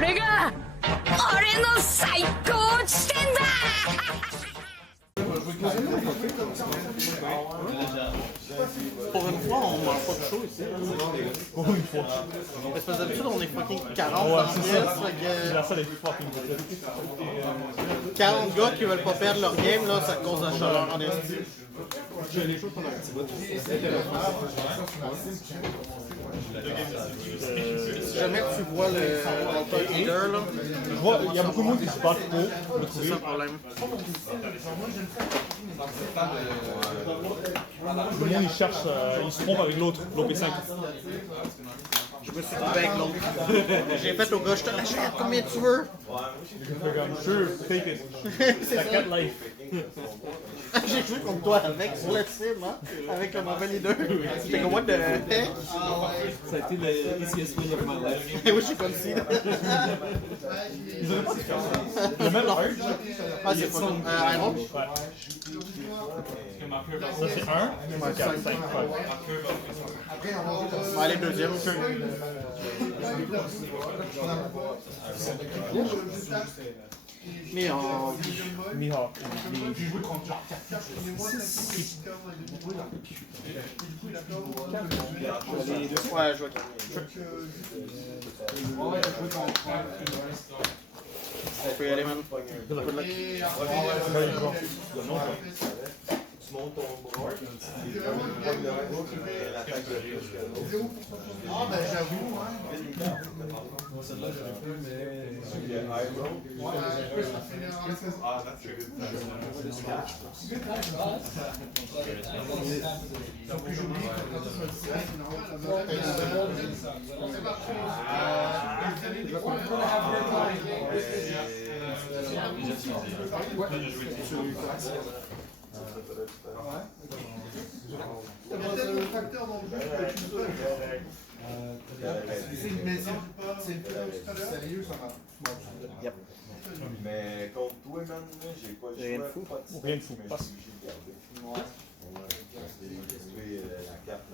れが俺の最高地点だ。 Pour une fois, on mange pas de chaud ici. Pour une fois. Parce que d'habitude, on est fucking 40 dans pièce. La salle est fucking petite. 40 gars qui veulent pas perdre leur game, là, ça cause la chaleur en estime. J'ai les choses pendant un petit bout. Si jamais tu vois le Alter Leader, là, Je vois, il y a beaucoup de monde qui se battent pour le c'est trouver. ça le problème. Le monde il cherche, il se trompe avec l'autre, l'OP5. Je me suis trouvé avec l'autre. J'ai fait au gars, je te l'achète, combien tu veux? Je fais comme, sure, take it. C'est T'as 4 life. J'ai joué contre toi avec sur le sim, hein, avec le mauvais leader. J'étais comme, what the heck? Ça a été le easiest win of my life. Et oui, je suis comme si. Ils avaient pas de différence. Le même hard. Ah, c'est pas Iron? Ouais. Ça c'est 1, 4, 5, 5. Ouais, allez, deuxième. Mais en... Mihawk. Ouais, je vois. On peut y aller, man. Good luck. Tu montes ton bras, l'attaque de risque. Ah, ben j'avoue, hein. Ah, that's true. Peut-être le facteur dans le jeu que tu peux. C'est une sérieux, ça va. Yep. Mais contre toi, man, j'ai pas le Rien de choix. fou. Pas de Rien de fou. mais je suis obligé de garder. Ouais. On a trouvé la carte.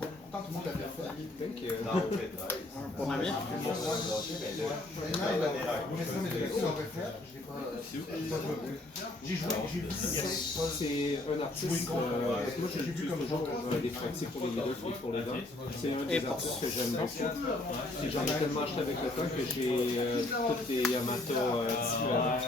Pourtant, tout le monde l'a bien fait. Dans le P13. Pour ma vie. J'ai joué, j'ai vu. C'est un artiste, moi j'ai vu comme genre des pratiques pour les leaders et pour les dents. C'est un des artistes que j'aime beaucoup. Et j'en ai tellement acheté avec le temps que j'ai toutes les Yamato différents.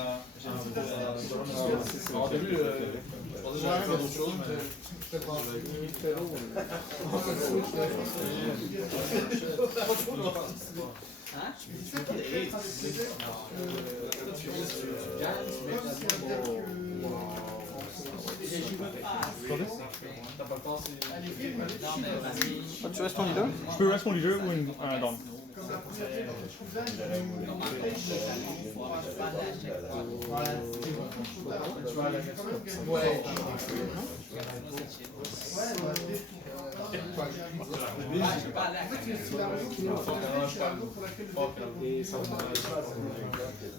Tu restes ton leader? Je peux rester mon leader ou un down.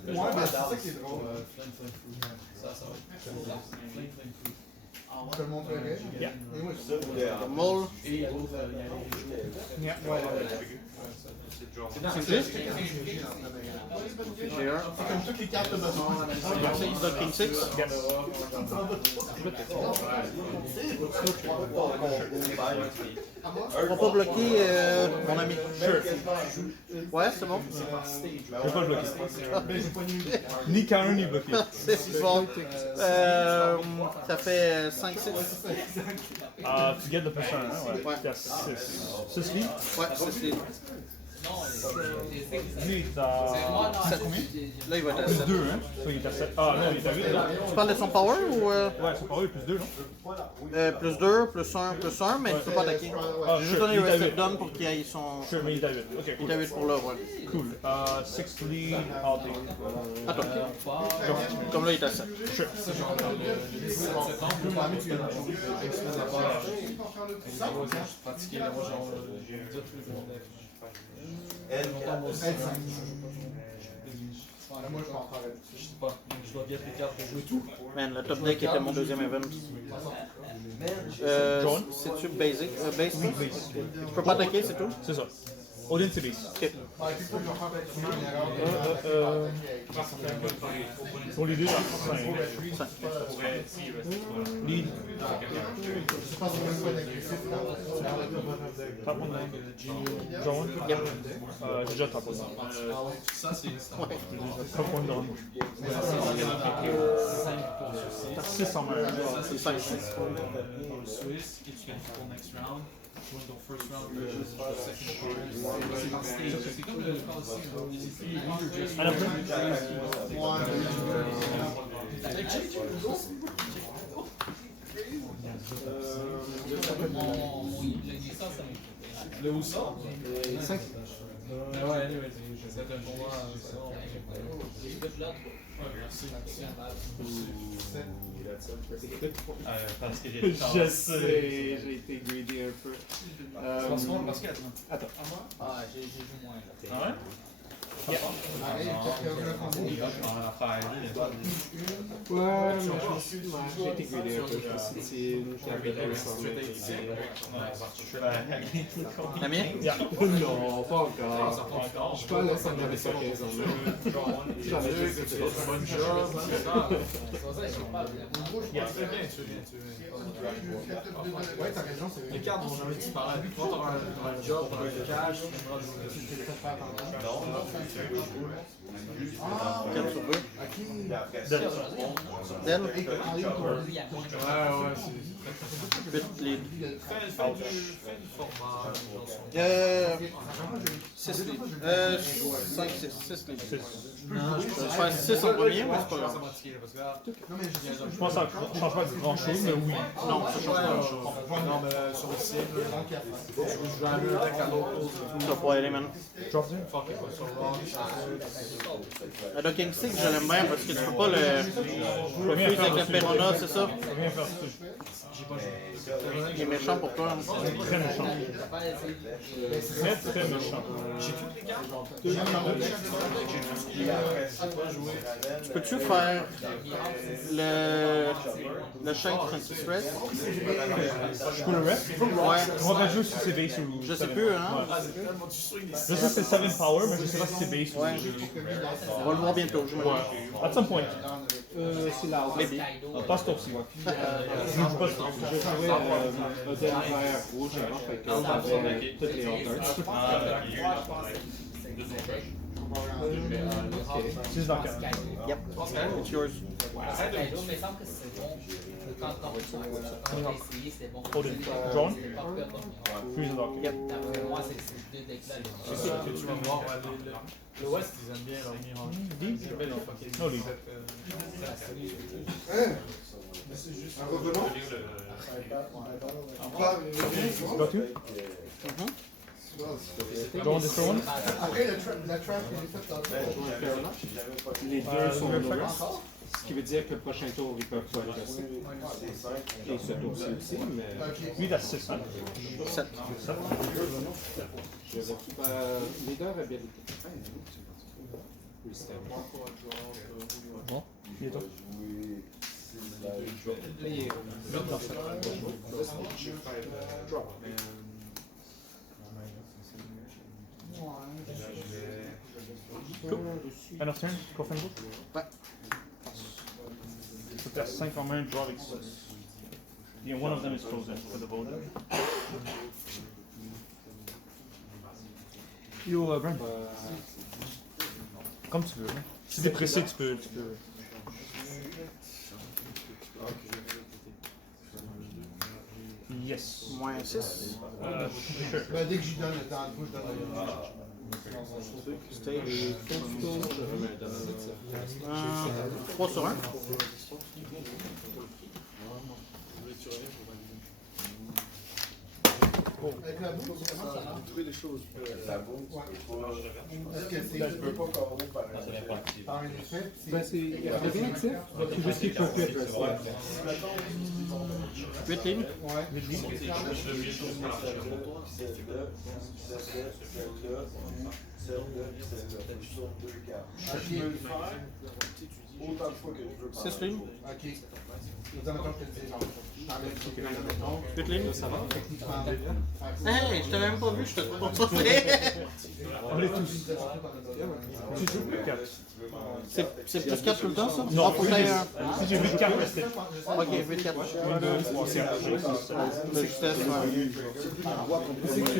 Ouais, ben c'est ça qui est drôle. Je te le montrerai. Yeah. Et moi, Mole. Yeah. C'est juste? J'ai un. c'est comme toutes les cartes de besoin. The King 6. On va pas bloquer mon ami. Sure. Ouais, c'est bon. Je vais pas le bloquer. Ni counter ni bloqué. C'est bon. Ça fait 5-6. Tu get le prochain, hein? Ouais. Ouais. Il y a 6 livres. Ouais, 6 livres. Lui, t'as. Là, il va être à Plus 7. 2, hein? Ça, il est à 7. Ah, non, il est à 8. Tu parles de son power ou. Ouais, son power est plus 2, non? Plus 2, plus 1, mais tu peux pas attaquer. Ah, J'ai juste sure, donné il le est à reset 8. down pour qu'il aille son. Sure, mais il est à 8. Ok, Il cool. est à 8 pour là, ouais. Cool. 6 lead, I'll take. Attends. Comme là, il est à 7. Sure. Là, moi, je m'en ferais. Je sais pas, je dois bien tes cartes pour jouer tout. Man, le top deck était mon deuxième event. Jaune. C'est-tu basic? Base? Oui, base. Je peux pas attaquer, c'est tout? C'est ça. Oden, c'est base. Ok. Pour les deux, 5. Lead. Top one line. Jaune. Yep. J'ai déjà top one. Top one down. T'as 6 en main. C'est 5. Alors, Le où ça? 5. Ouais, j'essaie de le voir. parce que Je sais, j'ai été greedy un peu. Attends. Ah, j'ai joué moins là. Ah ouais? Ouais, mais j'ai été greedy un peu. C'est une carte de Nami? Non, pas encore. Je suis pas à l'aise, ça m'avait fait 15 ans. J'en ai juste fait bonne job. Ouais, t'as raison, c'est vrai. Les cartes vont jamais disparaître. Quand tu auras un job, tu auras du cash, tu auras du... 4 sur 2. Del? 8 lead. 6 lead. 5, 6 lead. Je vais faire 6 en premier, mais c'est pas grave. Je pense que ça ne change pas grand chose, mais oui. Non, ça change pas grand chose. Non, mais sur le site, je joue un peu avec la l'autre. Ça va pas aller, man. Drop in. Le docking stick, je l'aime bien parce que tu peux pas le fuse avec le Perona, c'est ça? Rien faire dessus. Il est méchant pour toi. Très méchant. Très très méchant. Tu peux-tu faire le Shanks Stress? Je peux le rep? Ouais. On va jouer si c'est base ou. Je sais plus, hein? Je sais que c'est 7 power, mais je sais pas si c'est base ou. Ouais. On va le voir bientôt, je me dis. At some point. C'est là. Pas ce tour-ci. Je joue pas ce tour-ci. Je jouais Oden vert rouge avant, fait que j'avais toutes les orders. 6 dans 4. Yep. It's yours. Kaido, mais il semble que c'est bon. Quand on a essayé, c'était bon. Oden. Jaune. Fuse lock. Yep. D'après moi, c'est ces deux decks-là. Que tu vas voir, le West, ils aiment bien leur Mihawk. No lead. Revenons. Got you? Jaune, this one? Après, la trap qui est faite dans Les deux sont là. Ce qui veut dire que le prochain tour, ils peuvent pas le passer. Et ce tour-ci aussi, mais... Lui, il a 6, hein? 7. Je vais leader habilité. Bon, il est toi. Cool. Alors tiens, coffin book? Ouais. Je peux faire 5 en main, draw avec 6. Yeah, one of them is frozen for the vote. Yo, Brent. Comme tu veux. Hein. Si t'es pressé, tu peux. Yes. Moins 6. Sure. Ben, dès que j'y donne le temps, je donne Stage. 3 sur 1. Avec la boue, comment ça va? Trouver des choses. Sabo, tu peux pas. Est-ce que c'est Tu peux pas carreau par par un effet? Ben, c'est rien, tu sais. C'est juste qu'il faut plus être resté. 8 lignes. Ouais. Je peux le faire autant de fois que je veux. 6 lignes. Ok. Attends, je te dis, genre, j'enlève ce que mettons. 8 lignes. Ça va? Techniquement. Hey, je t'avais même pas vu, je te trouve pas On est tous. Tu joues plus 4. C'est plus 4 tout le temps, ça? Non, Ah, faut que t'aies un. Si j'ai 8 cartes restées. Ok, 8 4. C'est un jeu. De justesse, ouais.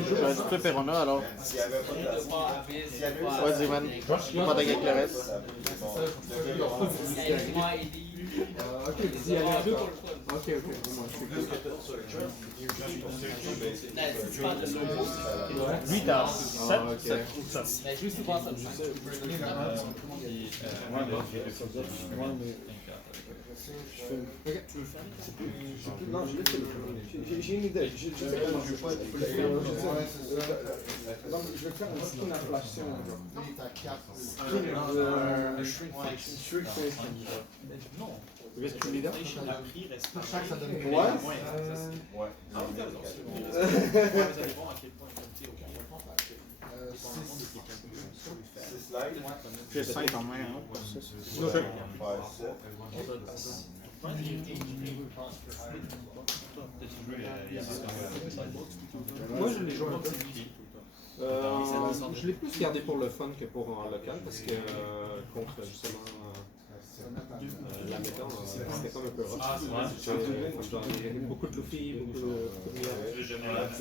J'aurais dit toi Perona alors. Vas-y, man. Pas d'attaquer avec le reste. Ok, dis aller à deux. Ok, bon, moi, c'est cool. Lui, t'as 7. Mais je vais souvent ça. Non, je l'ai fait. J'ai une idée. Je sais comment je vais pas. Donc, je vais faire une petite inflation. Shrink face. Non. Reste une leader? Chaque, ça donne Ouais. Ouais. J'ai 5 en main. Moi, je l'ai joué un peu. Je l'ai plus gardé pour le fun que pour en local parce que contre justement la méta, c'était comme un peu rough. Il y avait beaucoup de Luffy, beaucoup de Mihawk.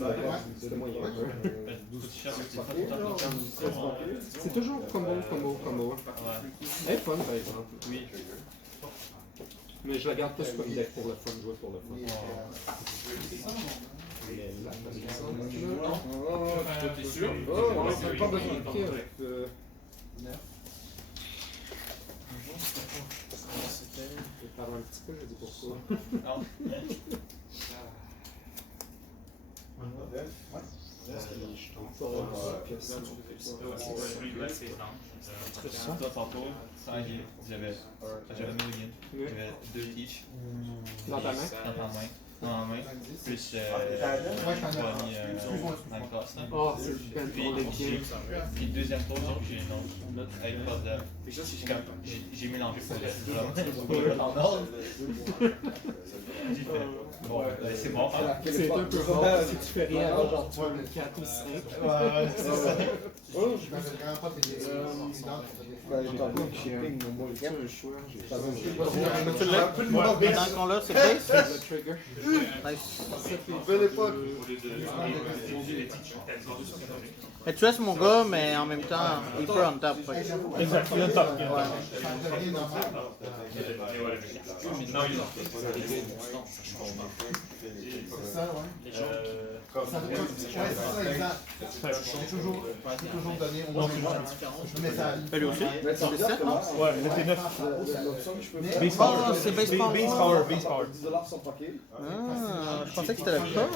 C'était moyen. C'est toujours combo. Elle est fun par exemple. Oui. Mais je la garde plus comme deck pour le fun, jouer pour le fun. Mais là, par exemple, T'es sûr? on n'a pas besoin de pied avec. Je vais parler un petit peu, je dis pourquoi. Je tombe pas pièce. Toi, tantôt, j'avais Mulligan, j'avais 2 each. Dans ta main? Dans ta main. Dans la main. Plus dans le cross. Oh, c'est bien Puis le deuxième tour, j'ai une autre avec pas de. J'ai mélangé pour le en ordre. Bon, c'est bon. C'est un peu fort si tu fais rien avant genre 4 ou 5. Je m'avais vraiment pas tes C'est un choix. Tu l'as? Maintenant qu'on l'a, c'est base. Le trigger. Nice. Belle époque. Et tu es mon gars, mais en même temps, il peut on top. Exact, il est top. Ça devient normal. C'est ça, ouais. Ça veut dire, ouais, c'est ça, exact. J'ai toujours donné au moins mais ça. Lui aussi? C'est 7, non? Ouais, là t'es 9. Base Oh, power. c'est base power. Base power. Ah, je pensais que c'était le cas.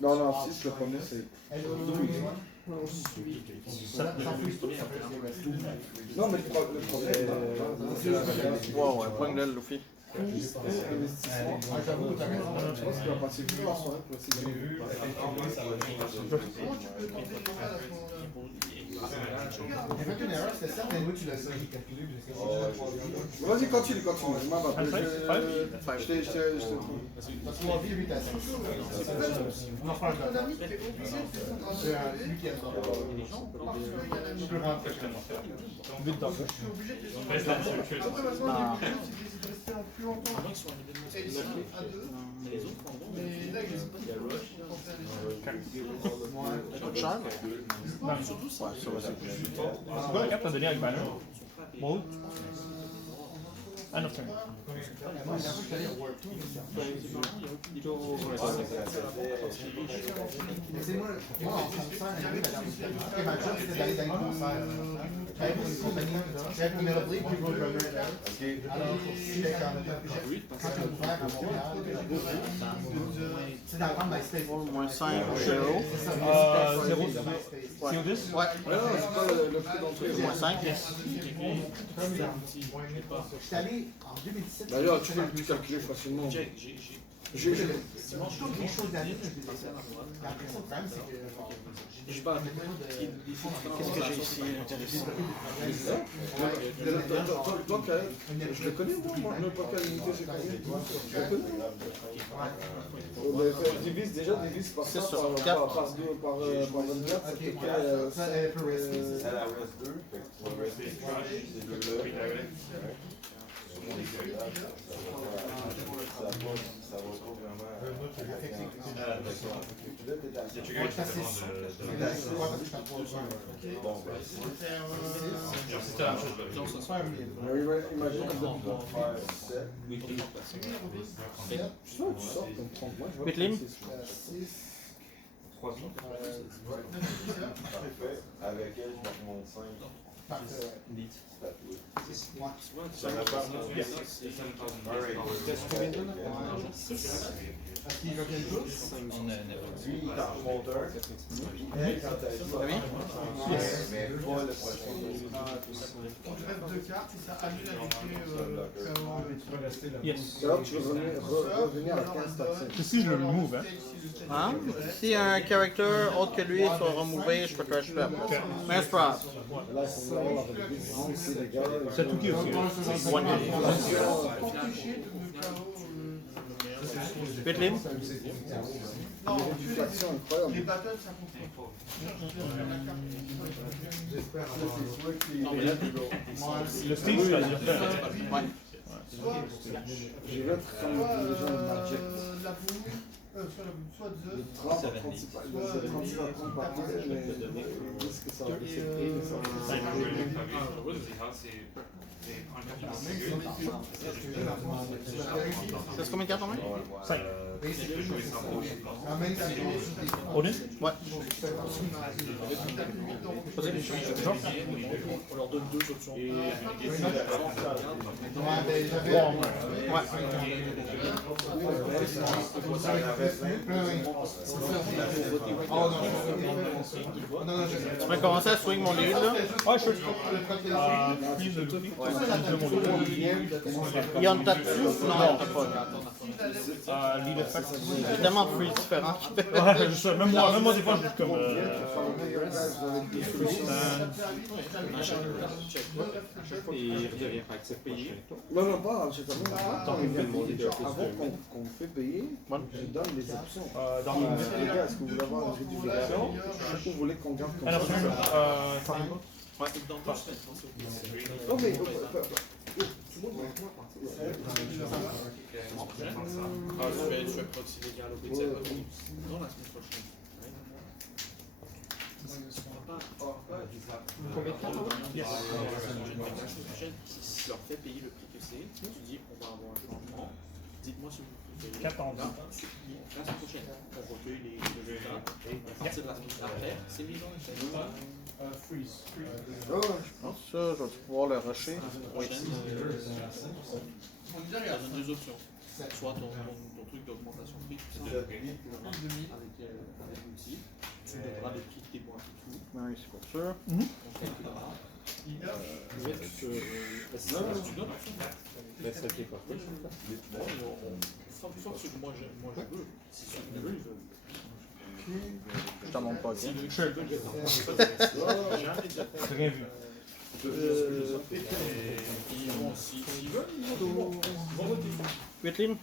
Non, si je le premier, c'est. Non, mais le problème. Wow, un point de l'aile, Luffy. J'avoue, t'as raison. Je pense qu'il va passer plus en soin pour essayer de. J'ai fait une erreur, c'était ça, mais oui, tu l'as calculé. Vas-y, continue. Je m'en vais. Je te trouve. 3 vies, 8 à 5. On en fera un autre. C'est lui qui aime ça. Je peux rentrer. Vite dans ça. Ça coûte cher, mais. Ouais, ça va, c'est plus. C'est quoi la carte t'as donné avec Banner? Bon. End of turn. Moi, en transfert, ma job, c'était d'aller dans les concerts. J'avais pour une compagnie, j'avais pour Melody, puis pour Runner. Alors, c'était quand j'ai ouvert à Montréal, c'est dans le temps de MySpace. Moins 5, 0. 0. Ouais. CO10? Ouais. C'est pas le prix d'entrée. Moins 5. J'étais allé en 2017. D'ailleurs, tu peux le calculer facilement. Toutes les choses d'année, je les ai faites. L'impression quand même, c'est que. Je sais pas. Qu'est-ce que j'ai ici intéressant? Toi, je le connais, moi, le podcast limité, c'est connu. Je le connais. Divise par ça, par 2, par 24, ça fait Ça, elle peut rester. Elle reste 2, fait que tu vas rester ces deux-là. Ça va pas vraiment. Imagine que tu dois faire 7. Tu sors comme 30 mois, je vois. Bitlim. 3 jours. Parfait. Avec elle, je remonte 5. Parfait. Ça va pas mon bien. Parce qu'il revient tous. Lui, il t'en remonte un. Elle, quand elle joue, mais pas le prochain. On te reste 2 cartes et ça annule avec Yes. Alors, tu veux revenir à 15 stacks. Ici, je le remove, hein. Hein? Si un character autre que lui soit remové, je peux trash flip. Mais c'est pas grave. Là, ils sont là, avec des grands, c'est les gars. C'est tout qui est aussi. One hit. Bitlim. Non, incroyable. les battles, ça compte. Le stage, ça veut dire faire. Ouais. Je vais être comme les gens de Magic. Soit 2, 30 par match, mais est-ce que ça va laisser pris, mais ça va Ça se combien de cartes en main? 5. Oden? Ouais. On leur donne 2 options. Ouais, ben j'avais. Ouais. Tu peux commencer à swing mon lead là? Ouais, je suis Please de Luffy. Il y en a dessus? Non, il y en a pas. Lead effect. C'est tellement de free différents. Ouais, je sais. Même moi, des fois, je joue comme. Et il redevient pas accepté payé. Non, pas, je sais pas. Avant qu'on fait payer, je donne des options. Dans Les gars, est-ce que vous voulez avoir une réduction? Est-ce que vous voulez qu'on garde comme ça? Ouais. Non, mais. Tu fais proxy légal au BTF. Non, la semaine prochaine. Combien de cartes? La semaine prochaine, si tu leur fais payer le prix que c'est, tu dis on va avoir un changement. Dites-moi si vous pouvez. 4 ans. La semaine prochaine, on recueille les résultats. Et à partir de la semaine après, c'est mis dans le freeze. Ça, je vais pouvoir le rusher. On donne 2 options. Soit ton truc d'augmentation de prix, avec l'outil, tu donneras le prix de tes points et tout. Oui, c'est pour sûr. On calculera. Tu donnes Laisse ça qui est pas fait. Soit ceux que moi je veux, si ceux qui veulent, ils veulent. Je t'en montre pas bien. J'ai rien vu. S'ils veulent, ils vont voter. Bitlim.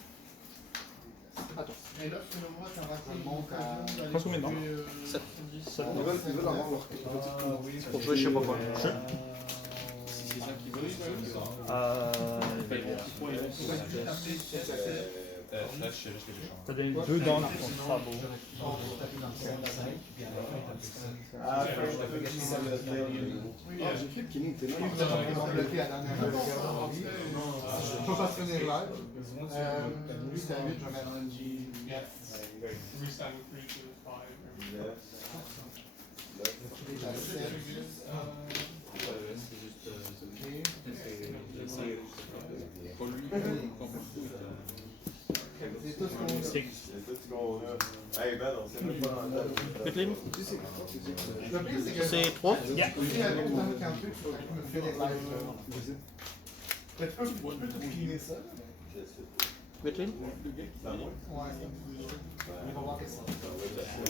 Et là, selon moi, ça va Je pense combien de temps? être. Ils veulent avoir leur Pour jouer, je sais pas quoi. Si c'est ça qu'ils veulent, ils veulent. Là, je sais juste que j'ai changé. T'as donné 2 dents contre Sabo. Ah, first, I think she's on the failure. J'ai cru qu'il était là. Ils ont bloqué la dernière fois. Je peux pas finir live. Lui, c'était à 8, je vais mettre un G. Déjà 7. C'est tout ce qu'on a. C'est tout ce qu'on a. Hey, ben, on s'est même pas rendu. Kathleen? Le pire, c'est que C'est 3? Yeah. si elle est dans le campus, tu peux me faire des lives. Mais tu peux te cleaner ça. Kathleen? C'est à moi? Ouais. On va voir qu'est-ce que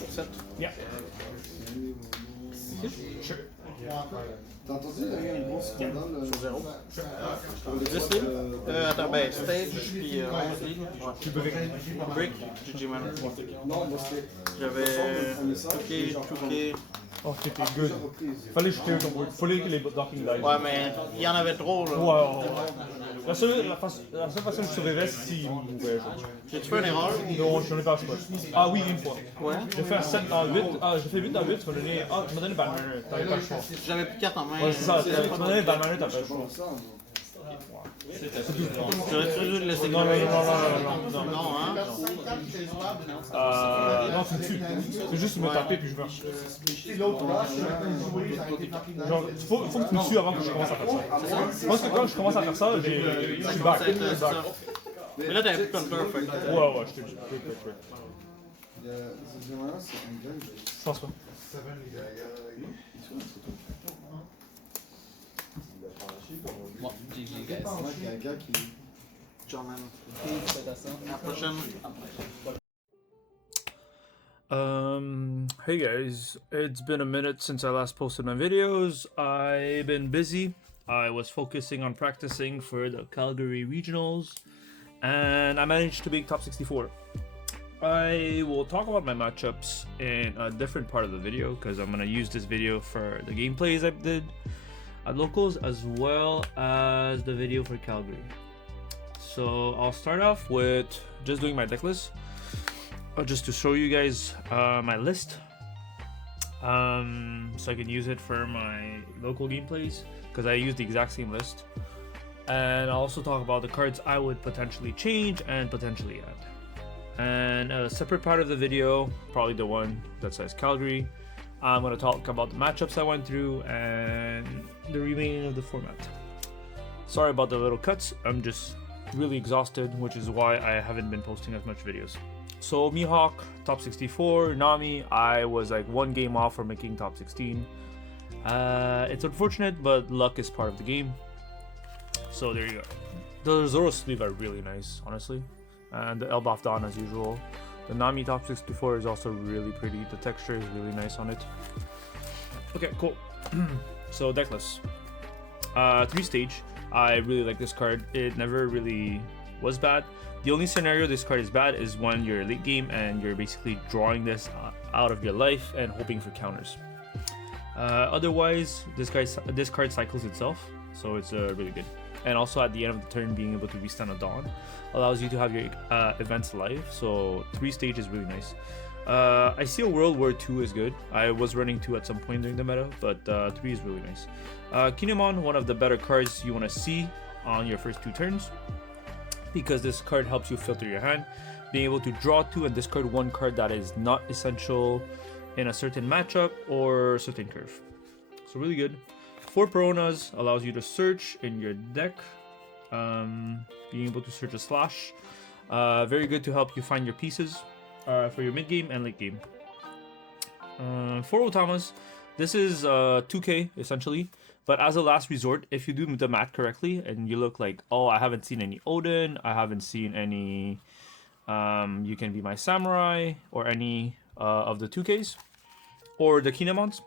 c'est. 7. Yeah. Sure. T'as entendu, il y a un gros scandale Sur 0. pour les 10 lignes? Attends, ben, stage, puis 11 lignes. Tu break. Break, TCGMan. Non, moi c'était. J'avais 2K. Oh, c'était good. Fallait jeter ton board. Fallait que les docking dive. Ouais, mais il y en avait trop, là. Ouais. La seule façon que je survivais, c'est s'il mourait. J'ai-tu fait une erreur? Non, j'en ai pas acheté. Ah oui, une fois. Ouais. J'ai fait 7 dans 8. Ah, j'ai fait 8 dans 8, tu m'as donné. Ah, tu m'as donné Batman. T'avais pas le choix. J'avais plus de carte en main. Ouais, c'est ça. Tu m'as donné Batman, t'avais pas le choix. J'aurais dû le laisser Non, couler. non. Non, hein? Non, tu me tues. C'est juste me taper puis je meurs. Si l'autre rush, jouer, ça a été bloqué dans Genre, faut que tu me tues avant que je commence à faire ça. Je pense que quand je commence à faire ça, je suis back. Mais là, t'avais plus de counter, fait que... Ouais, je t'ai dit. C'est un gars. Je pense pas. Bon, GG, guys. Il y a un gars qui. Genre, man. Faites à ça. À la prochaine. Hey guys, it's been a minute since I last posted my videos. I've been busy. I was focusing on practicing for the Calgary regionals, and I managed to make top 64. I will talk about my matchups in a different part of the video because I'm gonna use this video for the gameplays I did at locals as well as the video for Calgary. So I'll start off with just doing my deck list. Just to show you guys my list, so I can use it for my local gameplays because I use the exact same list, and I'll also talk about the cards I would potentially change and potentially add. And a separate part of the video, probably the one that says Calgary, I'm going to talk about the matchups I went through and the remaining of the format. Sorry about the little cuts, I'm just really exhausted, which is why I haven't been posting as much videos. So Mihawk, top 64, Nami, I was like one game off from making top 16. It's unfortunate, but luck is part of the game. So there you go. The Zoro sleeve are really nice, honestly. And the Elbaf Dawn as usual. The Nami top 64 is also really pretty. The texture is really nice on it. Okay, cool. So Decklist. 3-stage. I really like this card. It never really was bad. The only scenario this card is bad is when you're late game and you're basically drawing this out of your life and hoping for counters. Otherwise, this card cycles itself, so it's really good. And also at the end of the turn, being able to restand a Dawn allows you to have your events live, so 3-stage is really nice. I see a world where 2 is good. I was running 2 at some point during the meta, but 3 is really nice. Kinemon, one of the better cards you want to see on your first 2 turns, because this card helps you filter your hand, being able to draw 2 and discard 1 card that is not essential in a certain matchup or certain curve. So really good. 4 Peronas allows you to search in your deck, being able to search a slash. Very good to help you find your pieces for your mid game and late game. 4 Otamas. This is 2k essentially, but as a last resort, if you do the math correctly and you look like, oh, I haven't seen any Oden, I haven't seen any You Can Be My Samurai, or any of the 2Ks, or the Kinemons,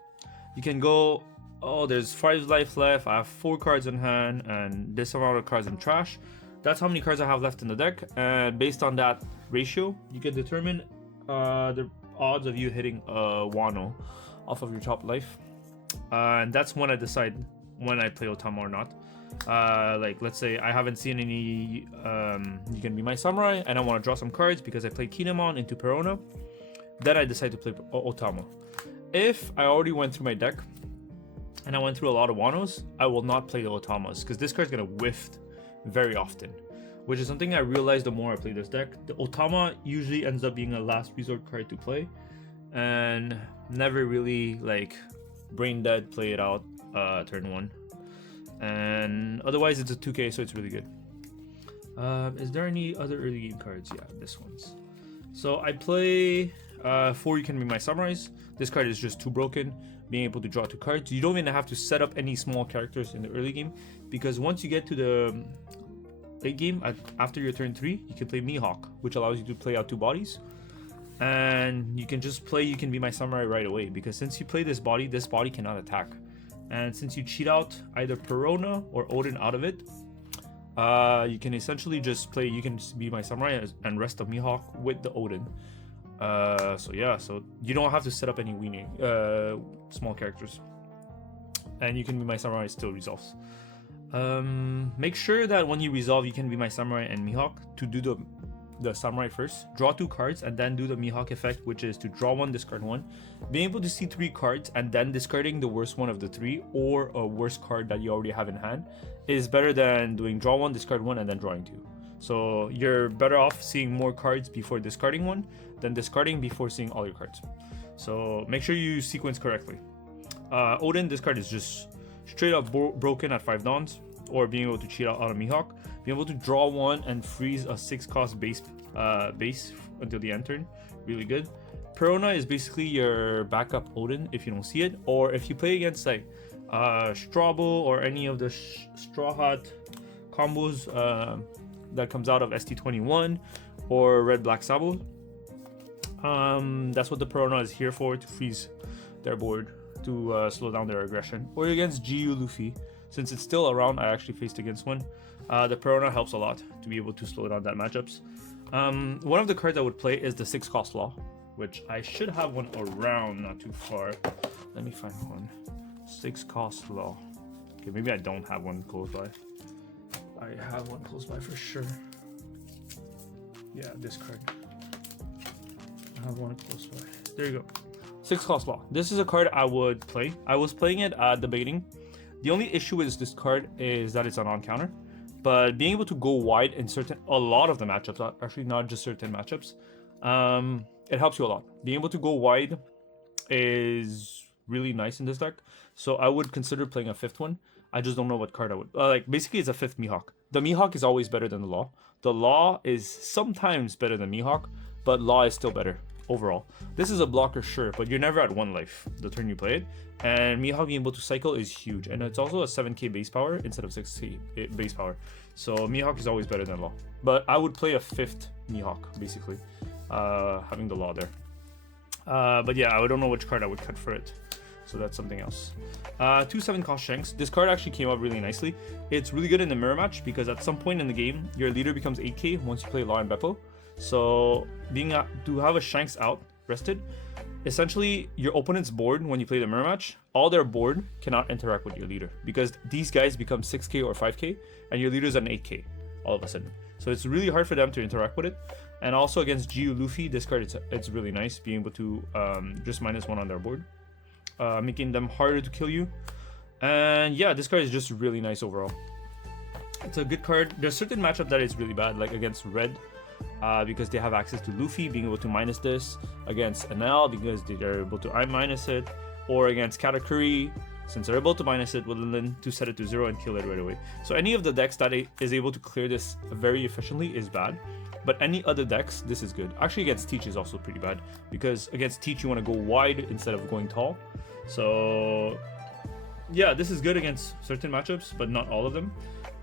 you can go, oh, there's 5 life left, I have 4 cards in hand, and this amount of cards in trash. That's how many cards I have left in the deck, and based on that ratio, you can determine the odds of you hitting a Wano off of your top life. And that's when I decide when I play Otama or not. Like let's say I haven't seen any You Can Be My Samurai and I want to draw some cards because I played Kinemon into Perona, then I decide to play Otama. If I already went through my deck and I went through a lot of Wanos, I will not play the Otamas because this card's gonna whiff very often, which is something I realized the more I play this deck. The Otama usually ends up being a last resort card to play and never really like brain dead play it out turn 1. And otherwise it's a 2k, so it's really good. Is there any other early game cards? Yeah, this one's. So I play 4 You Can Be My Samurais. This card is just too broken, being able to draw 2 cards. You don't even have to set up any small characters in the early game, because once you get to the late game, after your turn 3, you can play Mihawk, which allows you to play out 2 bodies. And you can just play You Can Be My Samurai right away, because since you play this body cannot attack. And since you cheat out either Perona or Oden out of it, you can essentially just play You Can Be My Samurai and rest of Mihawk with the Oden. So yeah, so you don't have to set up any weaning small characters, and You Can Be My Samurai still resolves. Make sure that when you resolve You Can Be My Samurai and Mihawk, to do the samurai first, draw 2 cards, and then do the Mihawk effect, which is to draw 1, discard 1. Being able to see 3 cards and then discarding the worst one of the 3 or a worst card that you already have in hand is better than doing draw 1, discard 1, and then drawing 2. So you're better off seeing more cards before discarding 1 than discarding before seeing all your cards. So make sure you sequence correctly. Oden, this card is just straight up broken at 5 dawns, or being able to cheat out of Mihawk. Being able to draw 1 and freeze a 6-cost base until the end turn, really good. Perona is basically your backup Oden if you don't see it, or if you play against like Sabo or any of the strawhat combos that comes out of ST21 or Red Black Sabo. That's what the Perona is here for, to freeze their board, to slow down their aggression. Or against Luffy, since it's still around, I actually faced against one. The Perona helps a lot to be able to slow down that matchups. One of the cards I would play is the 6-cost Law, which I should have one around, not too far. Let me find one. 6-cost Law. Okay, maybe I don't have one close by. I have one close by for sure. Yeah, this card. I have one close by. There you go. 6-cost Law. This is a card I would play. I was playing it at the beginning. The only issue with this card is that it's an on-counter. But being able to go wide in a lot of the matchups, actually not just certain matchups, it helps you a lot. Being able to go wide is really nice in this deck. So I would consider playing a 5th one. I just don't know what card I would. Basically, it's a 5th Mihawk. The Mihawk is always better than the Law. The Law is sometimes better than Mihawk, but Law is still better overall. This is a blocker, sure, but you're never at 1 life the turn you play it. And Mihawk being able to cycle is huge. And it's also a 7k base power instead of 6k base power. So Mihawk is always better than Law. But I would play a 5th Mihawk, basically, having the Law there. But yeah, I don't know which card I would cut for it. So that's something else. 2 7-cost Shanks. This card actually came out really nicely. It's really good in the mirror match because at some point in the game, your leader becomes 8k once you play LawBepo. So to have a Shanks out rested, essentially your opponent's board when you play the mirror match, all their board cannot interact with your leader because these guys become 6k or 5k and your leader's an 8k all of a sudden. So it's really hard for them to interact with it. And also against Luffy, this card it's really nice, being able to just -1 on their board, making them harder to kill you. And yeah, this card is just really nice overall. It's a good card. There's certain matchup that is really bad, like against Red, because they have access to Luffy, being able to minus this, against NL because they're able to minus it, or against Katakuri, since they're able to minus it with Lin to set it to 0 and kill it right away. So any of the decks that is able to clear this very efficiently is bad, but any other decks, this is good. Actually against Teach is also pretty bad, because against Teach you want to go wide instead of going tall. So yeah, this is good against certain matchups, but not all of them.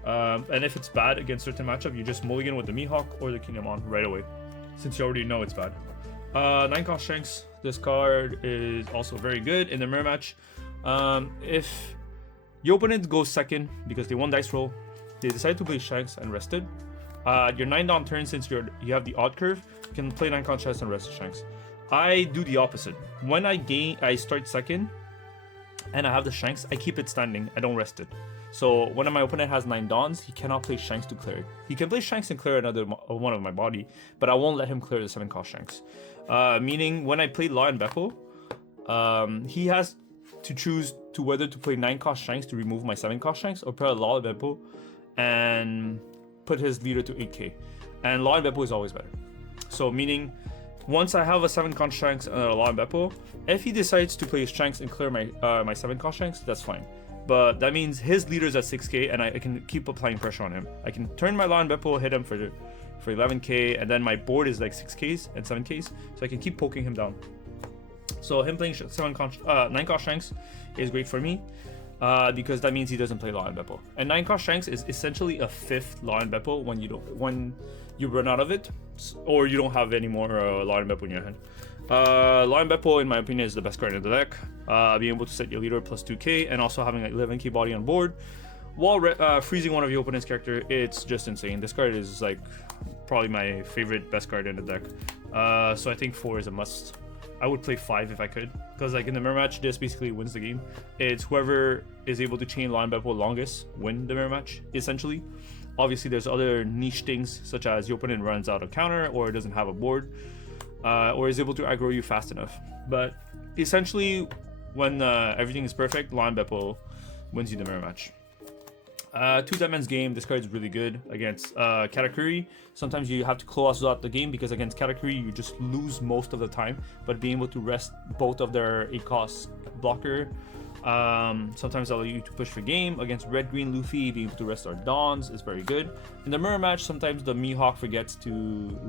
And if it's bad against certain matchup, you just mulligan with the Mihawk or the Kinemon right away, since you already know it's bad. 9-cost Shanks. This card is also very good in the mirror match. If your opponent goes second because they won dice roll, they decide to play Shanks and rest it. Your 9-down turn, since you have the odd curve, you can play 9-cost Shanks and rest Shanks. I do the opposite. When I start second, and I have the Shanks, I keep it standing. I don't rest it. So when my opponent has 9 Dawns, he cannot play Shanks to clear it. He can play Shanks and clear another one of my body, but I won't let him clear the 7-cost Shanks. Meaning when I play LawBepo, he has to choose to whether to play 9-cost Shanks to remove my 7-cost Shanks, or play LawBepo and put his leader to 8k. And LawBepo is always better. So meaning, once I have a 7-cost Shanks and a LawBepo, if he decides to play Shanks and clear my 7-cost Shanks, that's fine. But that means his leader's at 6k, and I can keep applying pressure on him. I can turn my LawBepo, hit him for 11k, and then my board is like 6ks and 7ks, so I can keep poking him down. So him playing 9-cost Shanks is great for me, because that means he doesn't play LawBepo. And 9-cost Shanks is essentially a 5th LawBepo when you run out of it, or you don't have any more LawBepo in your hand. LawBepo, in my opinion, is the best card in the deck. Being able to set your leader plus 2k, and also having like 11k body on board while freezing one of your opponent's character, it's just insane. This card is like probably my favorite, best card in the deck. So I think 4 is a must. I would play 5 if I could, because like in the mirror match, this basically wins the game. It's whoever is able to chain LawBepo longest win the mirror match, essentially. Obviously, there's other niche things, such as your opponent runs out of counter, or doesn't have a board, or is able to aggro you fast enough. But essentially, when everything is perfect, LawBepo wins you the mirror match. 2-dimensions game, this card is really good against Katakuri. Sometimes you have to close out the game, because against Katakuri you just lose most of the time, but being able to rest both of their 8-cost blocker sometimes allow you to push for game. Against red-green Luffy, being able to rest our Dawns is very good. In the mirror match, sometimes the Mihawk forgets to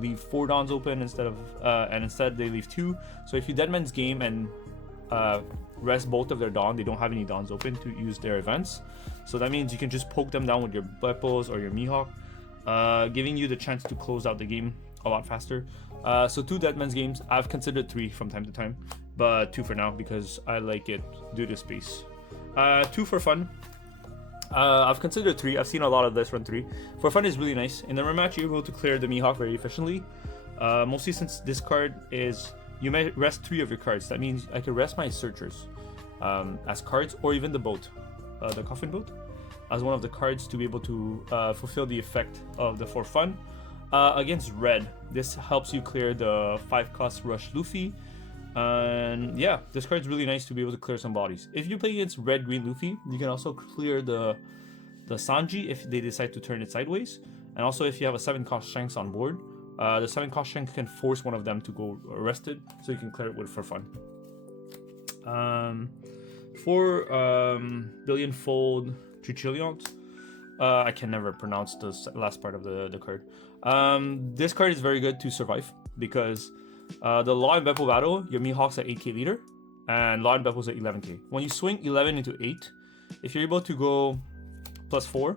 leave 4 Dawns open instead of and instead they leave 2. So if you deadman's game and rest both of their Dawn, they don't have any Dawns open to use their events. So that means you can just poke them down with your Bepos or your Mihawk, giving you the chance to close out the game a lot faster. So 2 deadman's games. I've considered 3 from time to time, but 2 for now because I like it due to space. 2 for fun. I've considered 3. I've seen a lot of this run 3. For fun is really nice. In the rematch, you're able to clear the Mihawk very efficiently. Mostly since this card is, you may rest 3 of your cards. That means I can rest my searchers as cards, or even the boat, the coffin boat, as one of the cards to be able to fulfill the effect of the for fun. Against red, this helps you clear the 5-cost rush Luffy. And yeah, this card's really nice to be able to clear some bodies. If you play against red-green Luffy, you can also clear the Sanji if they decide to turn it sideways. And also if you have a 7-cost Shanks on board, the 7-cost Shanks can force one of them to go arrested, so you can clear it with for fun. For Billion-fold Trichillion, I can never pronounce the last part of the card. This card is very good to survive, because the LawBepo battle, your Mihawk's at 8k leader, and LawBepo's at 11k. When you swing 11 into 8, if you're able to go +4,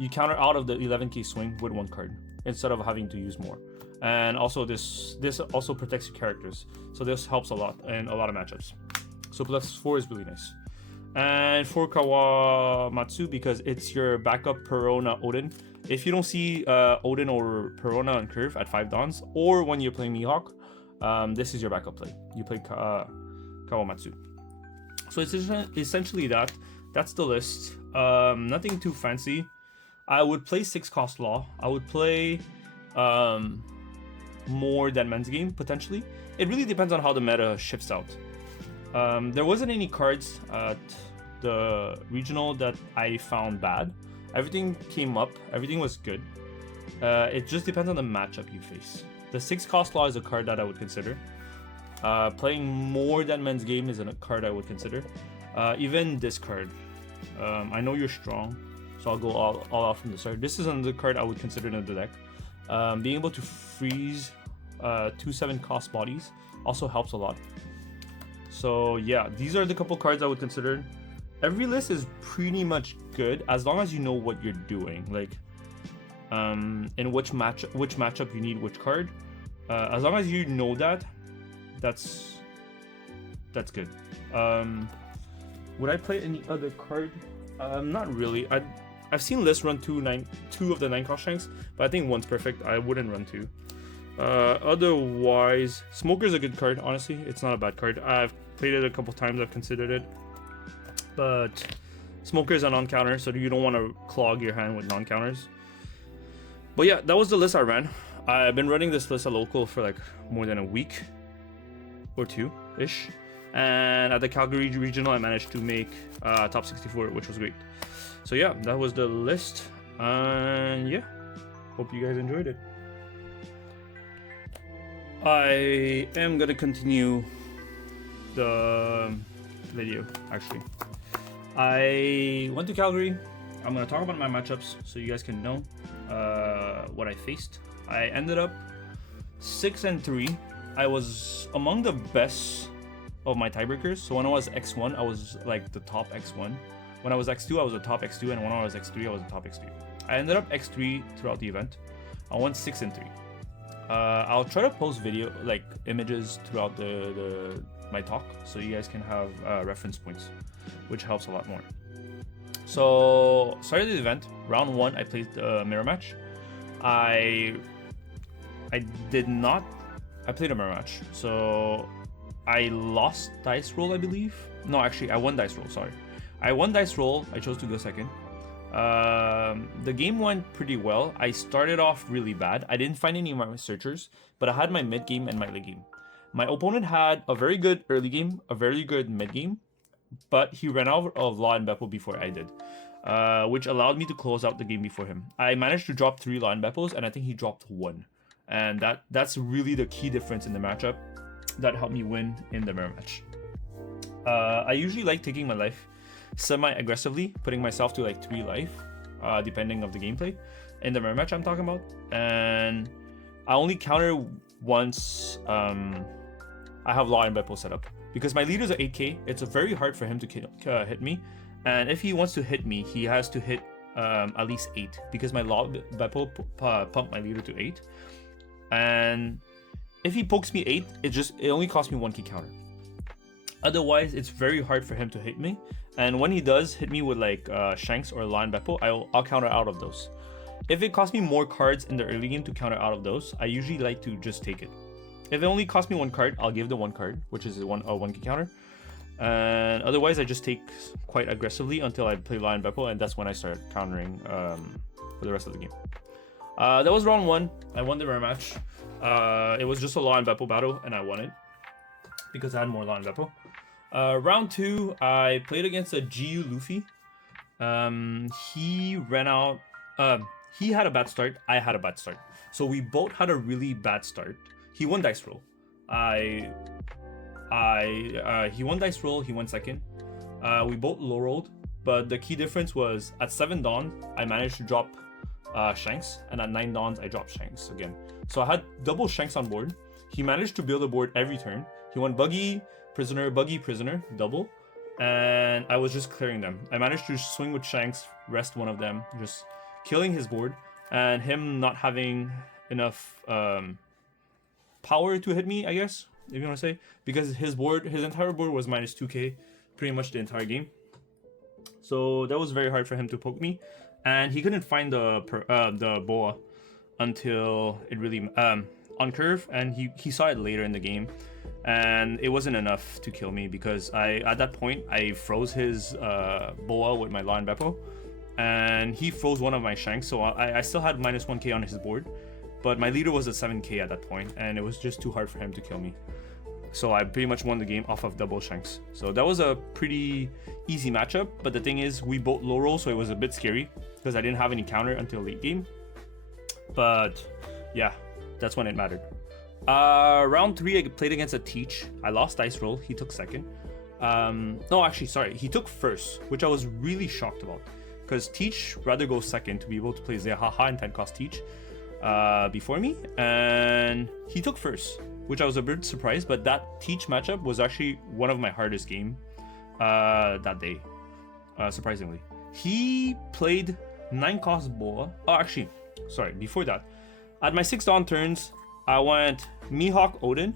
you counter out of the 11k swing with 1 card, instead of having to use more. And also this also protects your characters, so this helps a lot in a lot of matchups. So +4 is really nice. And for Kawamatsu, because it's your backup Perona Oden. If you don't see Oden or Perona on curve at 5 Dawns, or when you're playing Mihawk, this is your backup play. You play Kawamatsu. So it's essentially that's the list. Nothing too fancy. I would play 6-cost Law. I would play more than men's game, potentially. It really depends on how the meta shifts out. There wasn't any cards at the regional that I found bad. Everything came up, everything was good. It just depends on the matchup you face. The 6-cost Law is a card that I would consider. Playing more than men's game is a card I would consider. Even this card. I know you're strong, so I'll go all out from the start. This is another card I would consider in the deck. Being able to freeze 2 7-cost bodies also helps a lot. So yeah, these are the couple cards I would consider. Every list is pretty much good as long as you know what you're doing, like in which matchup you need which card. As long as you know that's good. Would I play any other card? Not really. I've seen lists run 2 of the 9-cost Shanks, but I think 1's perfect. I wouldn't run 2. Otherwise, Smoker's a good card. Honestly, it's not a bad card. I've played it a couple times. I've considered it. but Smoker is a non-counter, so you don't want to clog your hand with non-counters. But yeah, that was the list I ran. I've been running this list at local for like more than a week or two-ish. And at the Calgary regional, I managed to make top 64, which was great. So yeah, that was the list. And yeah, hope you guys enjoyed it. I am gonna continue the video, actually. I went to Calgary. I'm gonna talk about my matchups so you guys can know what I faced. I ended up 6-3. I was among the best of my tiebreakers. So when I was X1, I was like the top X1. When I was X2, I was the top X2, and when I was X3, I was the top X3. I ended up X3 throughout the event. I won 6-3. I'll try to post video, like images throughout my talk, so you guys can have reference points, which helps a lot more. So started the event. Round 1, I played the mirror match. I played a mirror match. So I lost dice roll, I believe. No, actually, I won dice roll. Sorry, I won dice roll. I chose to go second. The game went pretty well. I started off really bad. I didn't find any of my searchers, but I had my mid game and my late game. My opponent had a very good early game, a very good mid game, but he ran out of LawBepo before I did, which allowed me to close out the game before him. I managed to drop 3 LawBepos, and I think he dropped 1. And that's really the key difference in the matchup that helped me win in the mirror match. I usually like taking my life semi-aggressively, putting myself to like 3 life, depending of the gameplay. In the mirror match I'm talking about. And I only counter once I have LawBepo set up. Because my leader's at 8k, it's very hard for him to hit me. And if he wants to hit me, he has to hit at least 8. Because my LawBepo pumped my leader to 8. And if he pokes me 8, it only costs me 1 key counter. Otherwise, it's very hard for him to hit me. And when he does hit me with like Shanks or LawBepo, I'll counter out of those. If it costs me more cards in the early game to counter out of those, I usually like to just take it. If it only costs me 1 card, I'll give the 1 card, which is a 1 key counter. And otherwise, I just take quite aggressively until I play LawBepo, and that's when I start countering for the rest of the game. That was round 1. I won the mirror match. It was just a LawBepo battle, and I won it because I had more LawBepo. Round 2, I played against a Luffy. He ran out. He had a bad start. I had a bad start. So we both had a really bad start. He won dice roll. He won dice roll. He won second. We both low rolled, but the key difference was at 7 dawn I managed to drop Shanks, and at 9 dawns I dropped Shanks again. So I had double Shanks on board. He managed to build a board every turn. He won buggy, prisoner, double, and I was just clearing them. I managed to swing with Shanks, rest one of them, just killing his board, and him not having enough power to hit me, I guess, if you want to say, because his entire board was minus 2k pretty much the entire game. So that was very hard for him to poke me, and he couldn't find the boa until it really on curve, and he saw it later in the game, and it wasn't enough to kill me because at that point I froze his boa with my LawBepo, and he froze one of my Shanks, so I still had minus 1k on his board, but my leader was at 7k at that point, and it was just too hard for him to kill me. So I pretty much won the game off of double Shanks. So that was a pretty easy matchup, but the thing is we both low roll, so it was a bit scary because I didn't have any counter until late game. But yeah, that's when it mattered. Round 3 I played against a Teach. I lost dice roll. He took second. No, actually, sorry, he took first, which I was really shocked about because Teach rather go second to be able to play Zehaha and 10 cost Teach before me, and he took first, which I was a bit surprised. But that Teach matchup was actually one of my hardest game that day, surprisingly. He played 9 cost boa. Oh, actually, sorry, before that, at my 6 dawn turns, I went Mihawk Oden,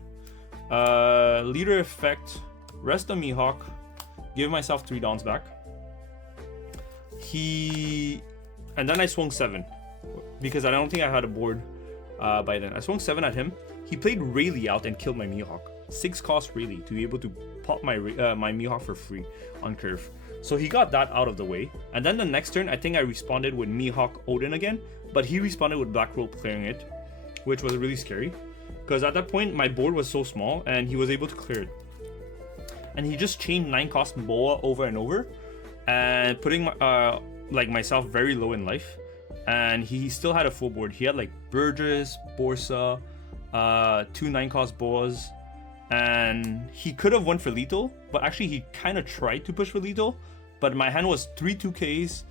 leader effect, rest of Mihawk, give myself 3 dawns back. And then I swung 7 because I don't think I had a board by then. I swung 7 at him. He played Rayleigh out and killed my Mihawk. 6 cost Rayleigh to be able to pop my Mihawk for free on curve. So he got that out of the way. And then the next turn, I think I responded with Mihawk Oden again, but he responded with Black Rope clearing it, which was really scary. Because at that point, my board was so small and he was able to clear it. And he just chained 9-cost Boa over and over and putting like myself very low in life. And he still had a full board. He had like Burgess, Borsa, 2 9-cost Boas, and he could have went for lethal, but actually he kind of tried to push for lethal, but my hand was 3 2Ks,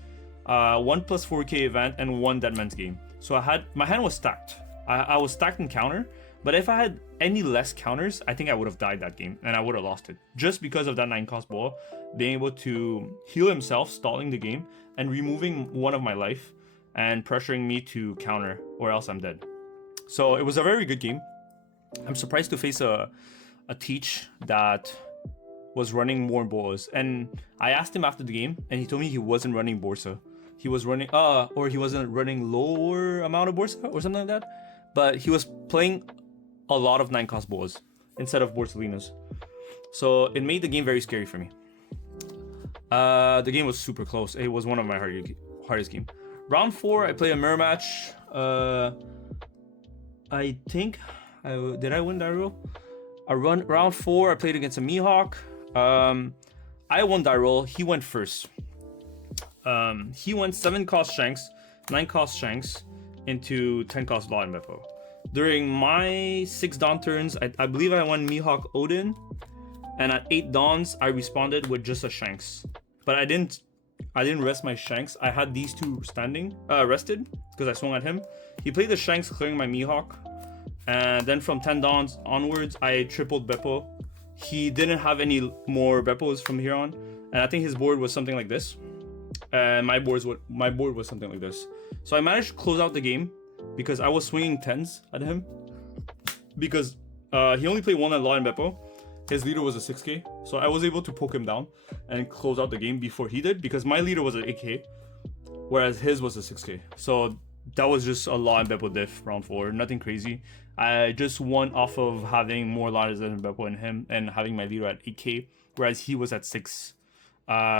1 plus 4K event, and 1 Deadman's Game. So my hand was stacked. I was stacked in counter, but if I had any less counters, I think I would have died that game and I would have lost it, just because of that 9-cost Boa being able to heal himself, stalling the game, and removing 1 of my life and pressuring me to counter, or else I'm dead. So it was a very good game. I'm surprised to face a Teach that was running more Boas. And I asked him after the game, and he told me he wasn't running Borsa. He was running, or he wasn't running lower amount of Borsa or something like that. But he was playing a lot of 9-cost Boas instead of Borsalinas. So it made the game very scary for me. The game was super close. It was one of my hardest games. Round 4, I play a mirror match. I think, did I win that roll? Round 4, I played against a Mihawk. I won that roll. He went first. He went 7-cost Shanks, 9-cost Shanks into 10-cost LawBepo. During my 6 Dawn turns, I believe I won Mihawk Oden. And at 8 Dawns, I responded with just a Shanks. But I didn't rest my Shanks. I had these 2 standing, rested, because I swung at him. He played the Shanks, clearing my Mihawk. And then from 10 Dawns onwards, I tripled Beppo. He didn't have any more Beppos from here on. And I think his board was something like this. And my board was something like this. So I managed to close out the game because I was swinging 10s at him. Because he only played 1 at LawBepo. His leader was a 6K, so I was able to poke him down and close out the game before he did, because my leader was an 8K, whereas his was a 6K. So that was just a LawBepo diff round 4, nothing crazy. I just won off of having more ladders than Bepo in him and having my leader at 8K, whereas he was at 6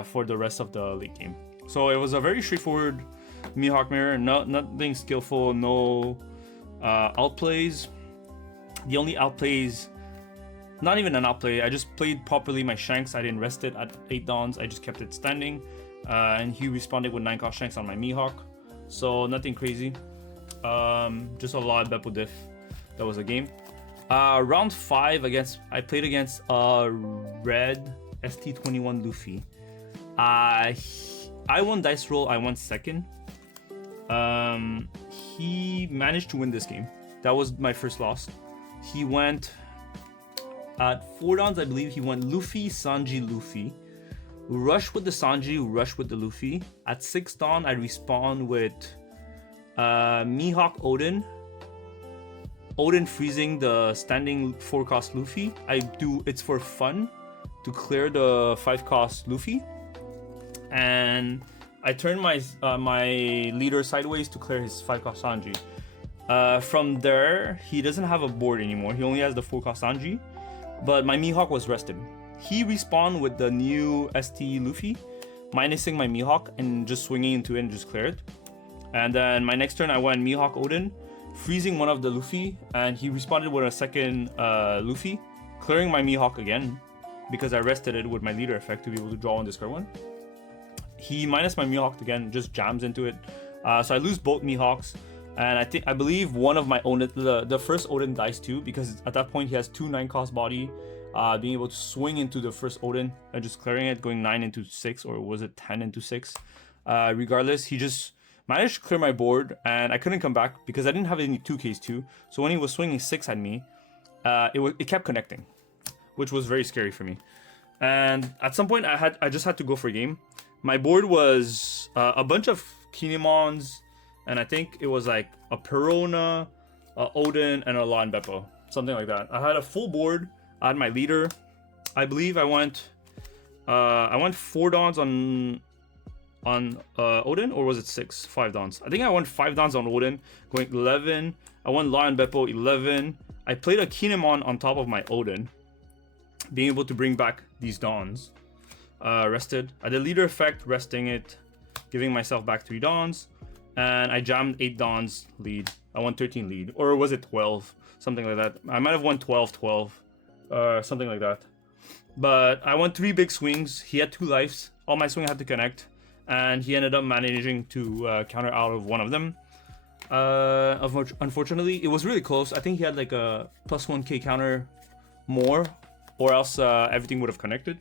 for the rest of the late game. So it was a very straightforward Mihawk mirror, nothing skillful, no outplays. The only outplays, not even an outplay, I just played properly my Shanks. I didn't rest it at 8 Dawns, I just kept it standing. And he responded with 9-cost Shanks on my Mihawk. So nothing crazy. Just a lot of Beppo diff. That was a game. Round 5 I played against red ST21 Luffy. I won dice roll, I won second. He managed to win this game. That was my first loss. He went at 4 Dawns, I believe he went Luffy, Sanji, Luffy. Rush with the Sanji, rush with the Luffy. At 6 Dawn, I respawn with Mihawk Oden. Oden freezing the standing 4-cost Luffy. It's for fun to clear the 5-cost Luffy. And I turn my leader sideways to clear his 5-cost Sanji. From there, he doesn't have a board anymore. He only has the 4-cost Sanji. But my Mihawk was rested. He respawned with the new ST Luffy, minusing my Mihawk and just swinging into it and just clear it. And then my next turn, I went Mihawk Oden, freezing one of the Luffy, and he responded with a second Luffy, clearing my Mihawk again because I rested it with my leader effect to be able to draw and discard one. He minus my Mihawk again, just jams into it. So I lose both Mihawks. And I believe one of my own, the first Oden dies too, because at that point he has 2 9-cost body, being able to swing into the first Oden and just clearing it, going 9 into 6, or was it 10 into 6? Regardless, he just managed to clear my board, and I couldn't come back because I didn't have any 2Ks too. So when he was swinging 6 at me, it kept connecting, which was very scary for me. And at some point, I just had to go for a game. My board was a bunch of Kinemons, and I think it was like a Perona, a Oden, and a LawBepo, something like that. I had a full board. I had my leader. I believe I went 4 Dawns on Oden, or was it 5 Dawns? I think I went 5 Dawns on Oden, going 11. I won LawBepo 11. I played a Kinemon on top of my Oden, being able to bring back these Dawns. rested. I did leader effect, resting it, giving myself back 3 dawns, and I jammed 8 dawns lead. I won 13 lead, or was it 12? Something like that. I might have won 12-12, something like that. But I won 3 big swings. He had 2 lives. All my swing had to connect, and he ended up managing to counter out of one of them. Unfortunately, it was really close. I think he had like a +1k counter more, or else everything would have connected.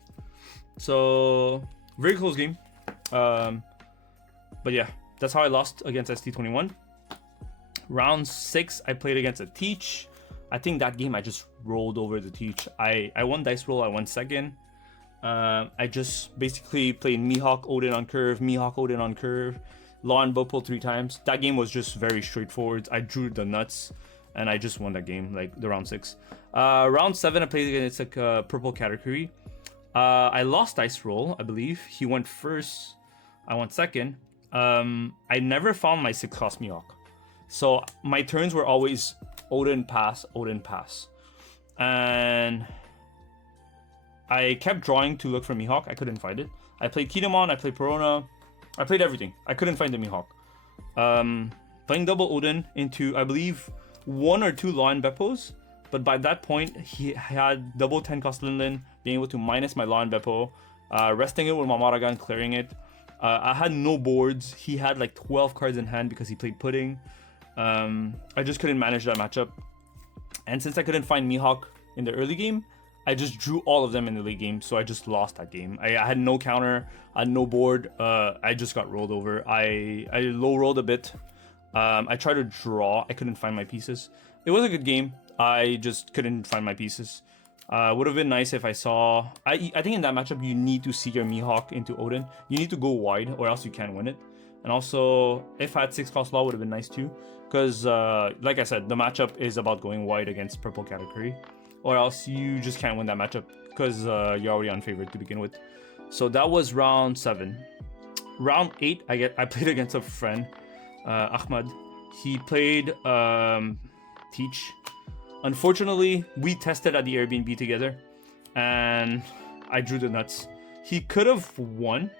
So very close game. But yeah, that's how I lost against ST21. Round 6, I played against a Teach. I think that game I just rolled over the Teach. I won dice roll. I won second. I just basically played Mihawk, Oden on curve, Mihawk, Oden on curve, LawBepo 3 times. That game was just very straightforward. I drew the nuts, and I just won that game, like the round 6. Round 7, I played against like a purple category. I lost dice roll, I believe. He went first. I went second. I never found my 6-cost Mihawk. So my turns were always Oden pass, Oden pass. And I kept drawing to look for Mihawk. I couldn't find it. I played Kinemon, I played Perona. I played everything. I couldn't find the Mihawk. Playing double Oden into, I believe, 1 or 2 LawBepos. But by that point, he had double 10-cost Linlin, being able to minus my LawBepo, resting it with my Mulligan, clearing it. I had no boards. He had like 12 cards in hand because he played Pudding. I just couldn't manage that matchup. And since I couldn't find Mihawk in the early game, I just drew all of them in the late game, so I just lost that game. I had no counter, I had no board. I just got rolled over. I low rolled a bit. I tried to draw. I couldn't find my pieces. It was a good game. I just couldn't find my pieces. Would have been nice if I saw... I think in that matchup, you need to see your Mihawk into Oden. You need to go wide, or else you can't win it. And also, if I had 6-cost Law, would have been nice too. Because, like I said, the matchup is about going wide against purple category. Or else you just can't win that matchup, because you're already unfavored to begin with. So that was round 7. Round 8, I played against a friend, Ahmad. He played Teach. Unfortunately, we tested at the Airbnb together, and I drew the nuts. He could have won,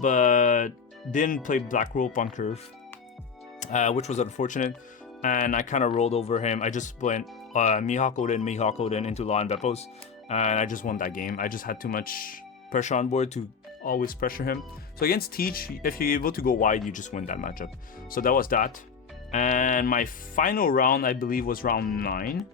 but didn't play Black Rope on curve, which was unfortunate, and I kind of rolled over him. I just went Mihawk Oden into LawBepos, and I just won that game. I just had too much pressure on board to always pressure him. So against Teach, if you're able to go wide, you just win that matchup. So that was that. And my final round, I believe, was round 9.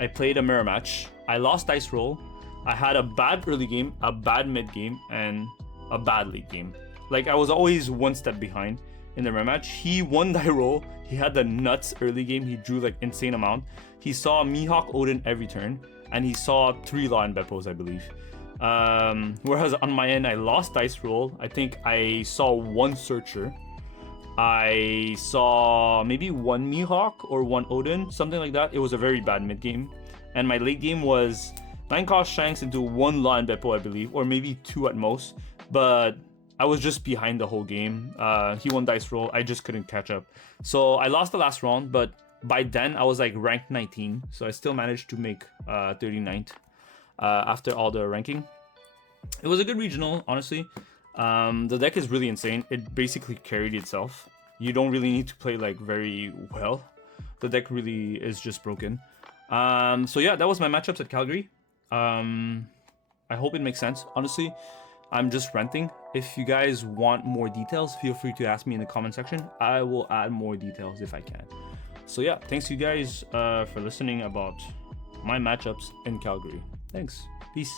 I played a mirror match. I lost dice roll. I had a bad early game, a bad mid game, and a bad late game. Like, I was always one step behind in the mirror match. He won die roll. He had the nuts early game. He drew like insane amount. He saw Mihawk Oden every turn, and he saw 3 LawBepos, I believe. Whereas on my end, I lost dice roll. I think I saw 1 searcher. I saw maybe 1 Mihawk or 1 Oden, something like that. It was a very bad mid game. And my late game was 9-cost Shanks into 1 LawBepo, I believe, or maybe 2 at most. But I was just behind the whole game. He won dice roll. I just couldn't catch up. So I lost the last round, but by then I was like ranked 19. So I still managed to make 39th after all the ranking. It was a good regional, honestly. The deck is really insane. It basically carried itself. You don't really need to play like very well. The deck really is just broken. So yeah, that was my matchups at Calgary. I hope it makes sense. Honestly, I'm just ranting. If you guys want more details, feel free to ask me in the comment section. I will add more details if I can. So yeah, thanks you guys for listening about my matchups in Calgary. Thanks. Peace.